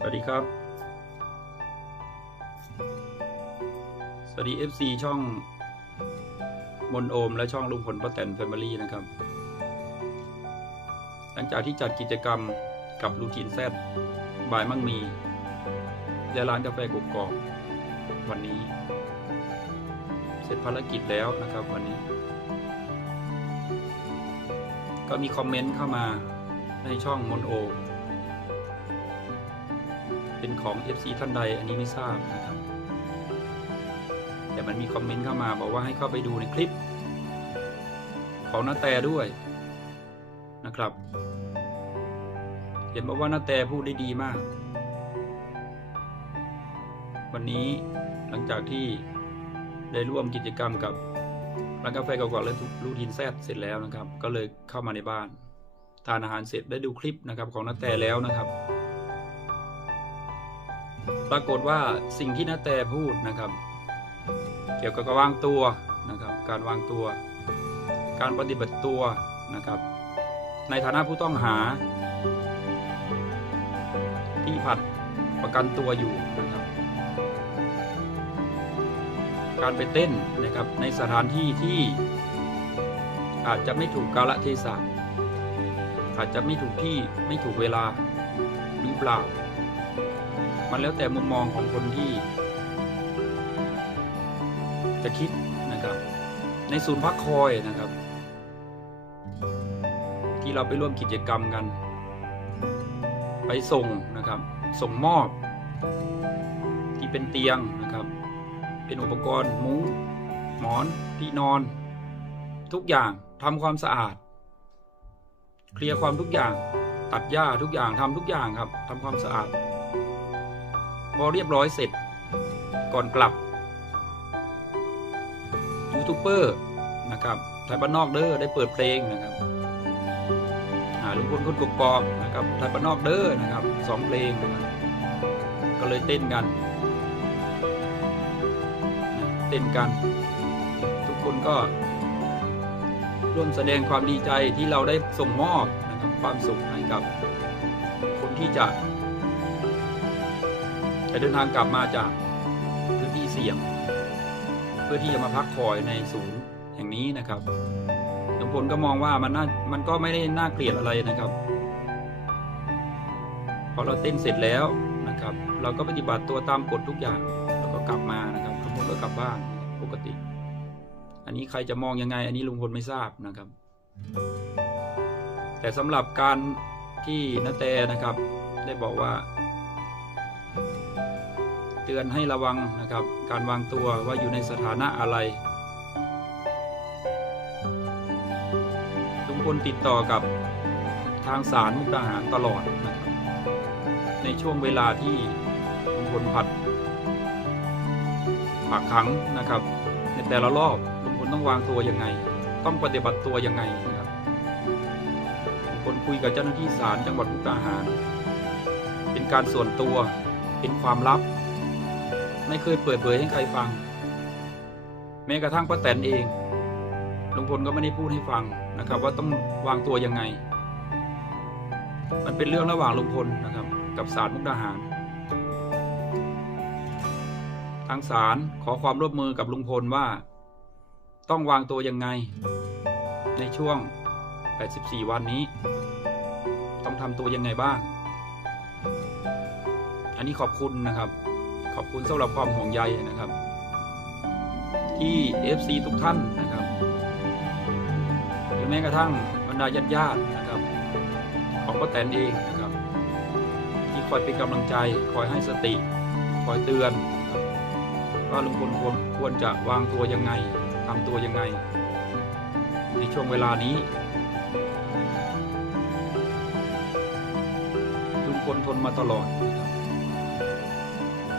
สวัสดีครับ สวัสดี FC ช่องมนโอม และช่องลุงพลป้าแตนแฟมิลี่นะครับ หลังจากที่จัดกิจกรรมกับลูทีนแซดบายมั่งมีและร้านกาแฟกกอกวันนี้ เสร็จภารกิจแล้วนะครับวันนี้ ก็มีคอมเมนต์เข้ามาในช่องมนโอม เป็นของ FC ท่านใดอันนี้ไม่ทราบนะครับ แต่มันมีคอมเมนต์เข้ามาบอกว่าให้เข้าไปดูในคลิป ของนาแต่ด้วยนะครับ เห็นบอกว่านาแต่พูดได้ดีมาก วันนี้หลังจากที่ได้ร่วมกิจกรรมกับร้านกาแฟเก่าๆและรูทีนแซดเสร็จแล้วนะครับ ก็เลยเข้ามาในบ้าน ทานอาหารเสร็จได้ดูคลิปนะครับของนาแต่แล้วนะครับ ปรากฏว่าสิ่งที่นาแตพูดนะครับ เกี่ยวกับการวางตัวนะครับ การวางตัว การปฏิบัติตัวนะครับ ในฐานะผู้ต้องหา ที่ผัดประกันตัวอยู่นะครับ การไปเต้นนะครับในสถานที่ที่อาจจะไม่ถูกกาลเทศะอาจจะไม่ถูกที่ไม่ถูกเวลาหรือเปล่า มันแล้วแต่มุมมองของคนที่ จะคิดนะครับ ในศูนย์พักคอยนะครับ ที่เราไปร่วมกิจกรรมกัน ไปส่งนะครับ ส่งมอบ ที่เป็นเตียงนะครับ เป็นอุปกรณ์มุ้งหมอนที่นอน ทุกอย่างทำความสะอาด เคลียร์ความทุกอย่างตัดหญ้าทุกอย่างทำทุกอย่างครับทำความสะอาด พอเรียบร้อยเสร็จ ก่อนกลับยูทูบเบอร์นะครับไทยบ้านนอกเด้อได้เปิดเพลงนะครับหาลุงพลคนกกอกนะครับไทยบ้านนอกเด้อนะครับสองเพลงนะครับก็เลยเต้นกัน เต้นกัน ทุกคนก็ร่วมแสดงความดีใจที่เราได้ส่งมอบนะครับความสุขให้กับคนที่จะ จะเดินทางกลับมาจากพื้นที่เสี่ยง เพื่อที่จะมาพักคอยในศูนย์แห่งนี้นะครับลุงพลก็มองว่ามันน่ามันก็ไม่ได้น่าเกลียดอะไรนะครับ พอเราเต้นเสร็จแล้วนะครับ เราก็ปฏิบัติตัวตามกฎทุกอย่างแล้วก็กลับมานะครับลุงพลก็กลับบ้านปกติ อันนี้ใครจะมองยังไง อันนี้ลุงพลไม่ทราบนะครับ แต่สำหรับการที่นาแตนะครับ ได้บอกว่า เตือนให้ระวังนะครับ การวางตัวว่าอยู่ในสถานะอะไรลุงพลติดต่อกับทางศาลมุกดาหารตลอดนะครับในช่วงเวลาที่ลุงพลผัดปากขังนะครับ ในแต่ละรอบลุงพลต้องวางตัวยังไง ต้องปฏิบัติตัวยังไงนะครับลุงพลคุยกับเจ้าหน้าที่ศาลจังหวัดมุกดาหาร เป็นการส่วนตัวเป็นความลับ ไม่เคยเปิดเผยให้ใครฟัง แม้กระทั่งป้าแตนเองลุงพลก็ไม่ได้พูดให้ฟังนะครับ ว่าต้องวางตัวยังไง มันเป็นเรื่องระหว่างลุงพลนะครับ กับศาลมุกดาหาร ทางศาลขอความร่วมมือกับลุงพลว่า ต้องวางตัวยังไง ในช่วง 84 วันนี้ ต้องทำตัวยังไงบ้าง อันนี้ขอบคุณนะครับ ขอบคุณสำหรับความห่วงใยนะครับ ที่ FC ทุกท่านนะครับหรือแม้กระทั่งบรรดาญาติญาตินะครับของป้าแตนเองนะครับ ที่คอยเป็นกำลังใจคอยให้สติ คอยเตือนว่าลุงพลควรควรจะวางตัวยังไงทำตัวยังไง ในช่วงเวลานี้ลุงพลทนมาตลอด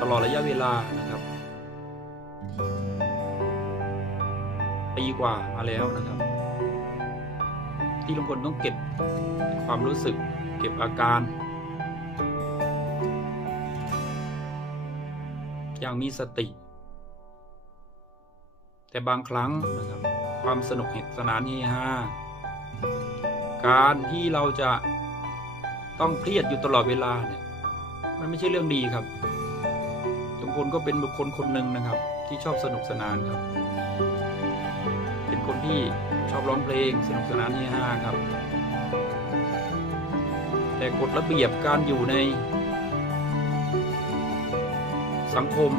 ตลอดระยะเวลานะครับปีกว่ามาแล้วนะครับ ที่ลุงพลต้องเก็บความรู้สึก เก็บอาการ อย่างมีสติ แต่บางครั้งนะครับ ความสนุกเหตุสนานเฮฮาการที่เราจะต้องเครียดอยู่ตลอดเวลาเนี่ยมันไม่ใช่เรื่องดีครับ พลก็เป็นบุคคลคนหนึ่งนะครับ ที่ชอบสนุกสนานครับ เป็นคนที่ชอบร้องเพลงสนุกสนานเฮฮาครับ แต่กฎระเบียบการอยู่ใน สังคม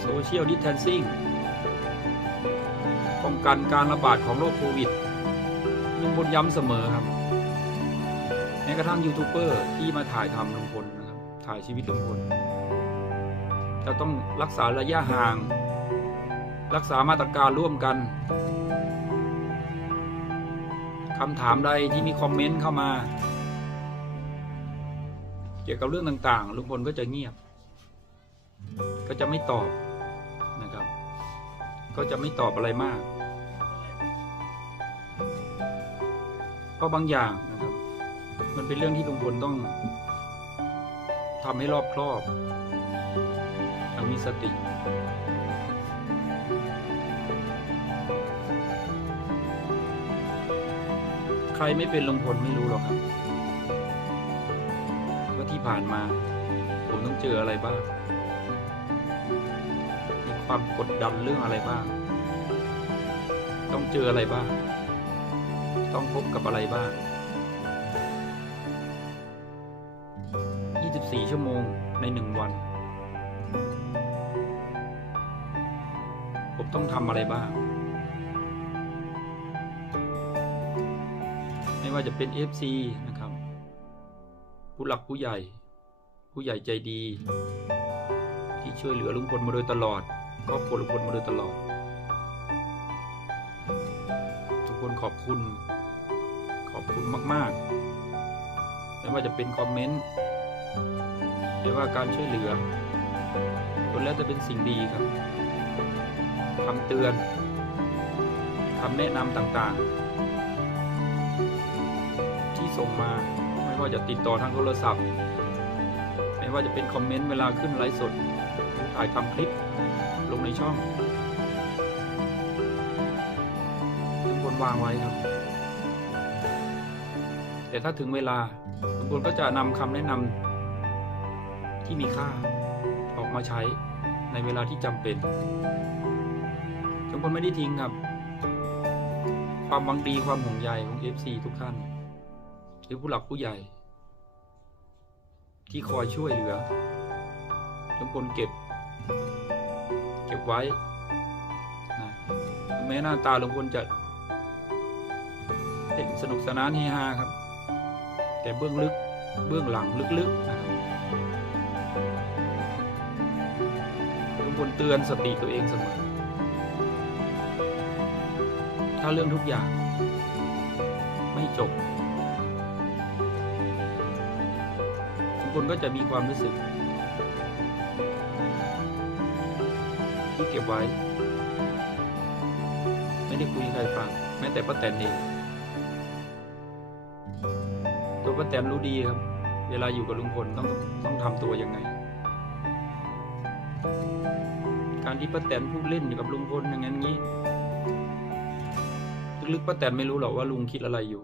โซเชียลดิ t แทนซิ่งป้องกันการระบาดของโรคโควิดลุงพลย้ำเสมอครับแม้กระทั่งยูทูบเบอร์ที่มาถ่ายทำลุงพลายชีวิตลุงพลจะต้องรักษาระยะห่าง รักษามาตรการร่วมกันคำถามใดที่มีคอมเมนต์เข้ามา เกี่ยวกับเรื่องต่างๆลุงพลก็จะเงียบ ก็จะไม่ตอบนะครับ ก็จะไม่ตอบอะไรมาก เพราะบางอย่างนะครับ มันเป็นเรื่องที่ลุงพลต้องำให้รอบครอบอย่างมีสติ ใครไม่เป็นลงพลไม่รู้หรอกครับ ว่าที่ผ่านมา ผมต้องเจออะไรบ้าง มีความกดดันเรื่องอะไรบ้าง ต้องเจออะไรบ้าง ต้องพบกับอะไรบ้าง 24 ชั่วโมงในหนึ่งวัน ผมต้องทำอะไรบ้าง ไม่ว่าจะเป็น FC นะครับ ผู้หลักผู้ใหญ่ ผู้ใหญ่ใจดี ที่ช่วยเหลือลุงพลมาโดยตลอดครอบครัวลุงพลมาโดยตลอด ทุกคนขอบคุณ ขอบคุณมาก ๆไม่ว่าจะเป็นคอมเมนต์ ไม่ว่าการช่วยเหลือล้วนแล้วจะเป็นสิ่งดีครับคำเตือนคำแนะนำต่างๆ ที่ส่งมาไม่ว่าจะติดต่อทางโทรศัพท์ ไม่ว่าจะเป็นคอมเมนต์เวลาขึ้นไลฟ์สดหรือถ่ายทำคลิปลงในช่องทุกคนวางไว้ครับ แต่ถ้าถึงเวลาทุกคนก็จะนำคำแนะนำ ที่มีค่าออกมาใช้ในเวลาที่จำเป็นทุกคนไม่ได้ทิ้งครับ ความหวังดีความห่วงใยของ FC ทุกท่าน หรือผู้หลักผู้ใหญ่ ที่คอยช่วยเหลือทุกคนเก็บ เก็บไว้นะแม้หน้าตาลุงพลจะเสนุกสนานเฮฮาครับ แต่เบื้องลึกเบื้องหลังลึกๆนะครับ ลุงพลเตือนสติตัวเองเสมอ ถ้าเรื่องทุกอย่าง ไม่จบทุกคนก็จะมีความรู้สึก ที่เก็บไว้ ไม่ได้คุยใครฟัง แม้แต่ป้าแตนเองตัวป้าแตนรู้ดีครับ เวลาอยู่กับลุงพลต้องต้องทำตัวยังไง ที่ป้าแตนพูดเล่นอยู่กับลุงพลอย่างนั้นงี้ลึกๆป้าแตนไม่รู้หรอกว่าลุงคิดอะไรอยู่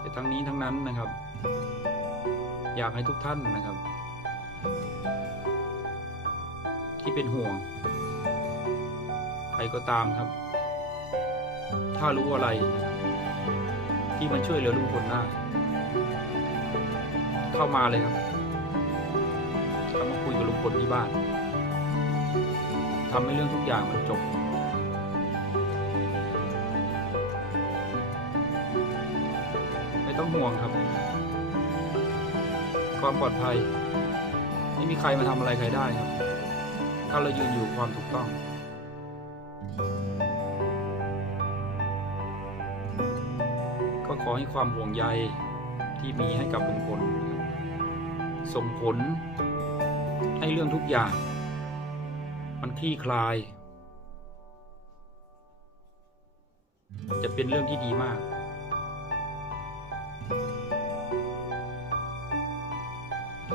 แต่ทั้งนี้ทั้งนั้นนะครับ อยากให้ทุกท่านนะครับ ที่เป็นห่วงใครก็ตามครับ ถ้ารู้อะไรนะครับที่มันช่วยเหลือลุงพลได้เข้ามาเลยครับ เขามาคุยกับลุงพลที่บ้านทำให้เรื่องทุกอย่างมันจบ ไม่ต้องห่วงครับ ความปลอดภัย ไม่มีใครมาทำอะไรใครได้ครับ ถ้าเรายืนอยู่ความถูกต้องก็ขอให้ความห่วงใยที่มีให้กับลุงพลส่งผล ให้เรื่องทุกอย่าง มันคลี่คลาย จะเป็นเรื่องที่ดีมาก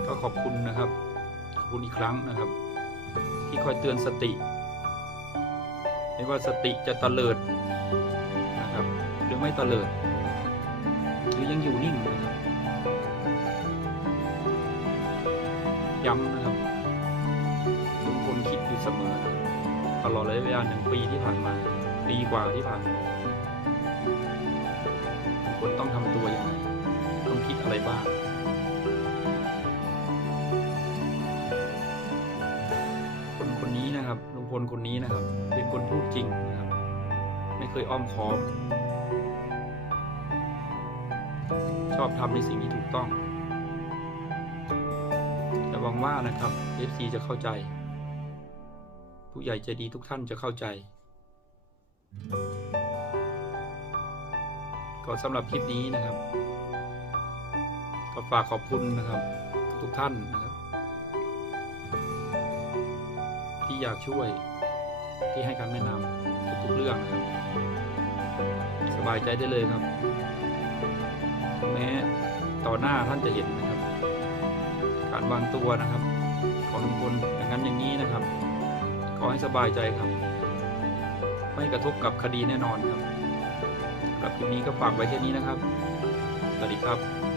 ก็ขอบคุณนะครับ ขอบคุณอีกครั้งนะครับ ที่คอยเตือนสติไม่ว่าสติจะตะเลิดนะครับ หรือไม่เลิด หรือยังอยู่นิ่งนะครับย้ำนะครับ เสมอนะตลอดระยะเวลาหนึ่งปีที่ผ่านมาปีกว่าที่ผ่านมาคนต้องทำตัวยังไงต้องคิดอะไรบ้างคนคนนี้นะครับลุงพลคนนี้นะครับ เป็นคนพูดจริงนะครับ ไม่เคยอ้อมค้อม ชอบทำในสิ่งที่ถูกต้องแต่หวังว่านะครับ FC จะเข้าใจ ผู้ใหญ่ใจดีทุกท่านจะเข้าใจ ก็สำหรับคลิปนี้นะครับ ก็ฝากขอบคุณนะครับ ทุกท่านนะครับ ที่อยากช่วยที่ให้คำแนะนำทุกๆเรื่องนะครับ สบายใจได้เลยครับแม้ต่อหน้าท่านจะเห็นนะครับ การวางตัวนะครับ ของลุงพลอย่างนั้นอย่างนี้นะครับ ขอให้สบายใจครับ ไม่กระทบกับคดีแน่นอนครับครับคลิปนี้ก็ฝากไว้แค่นี้นะครับ สวัสดีครับ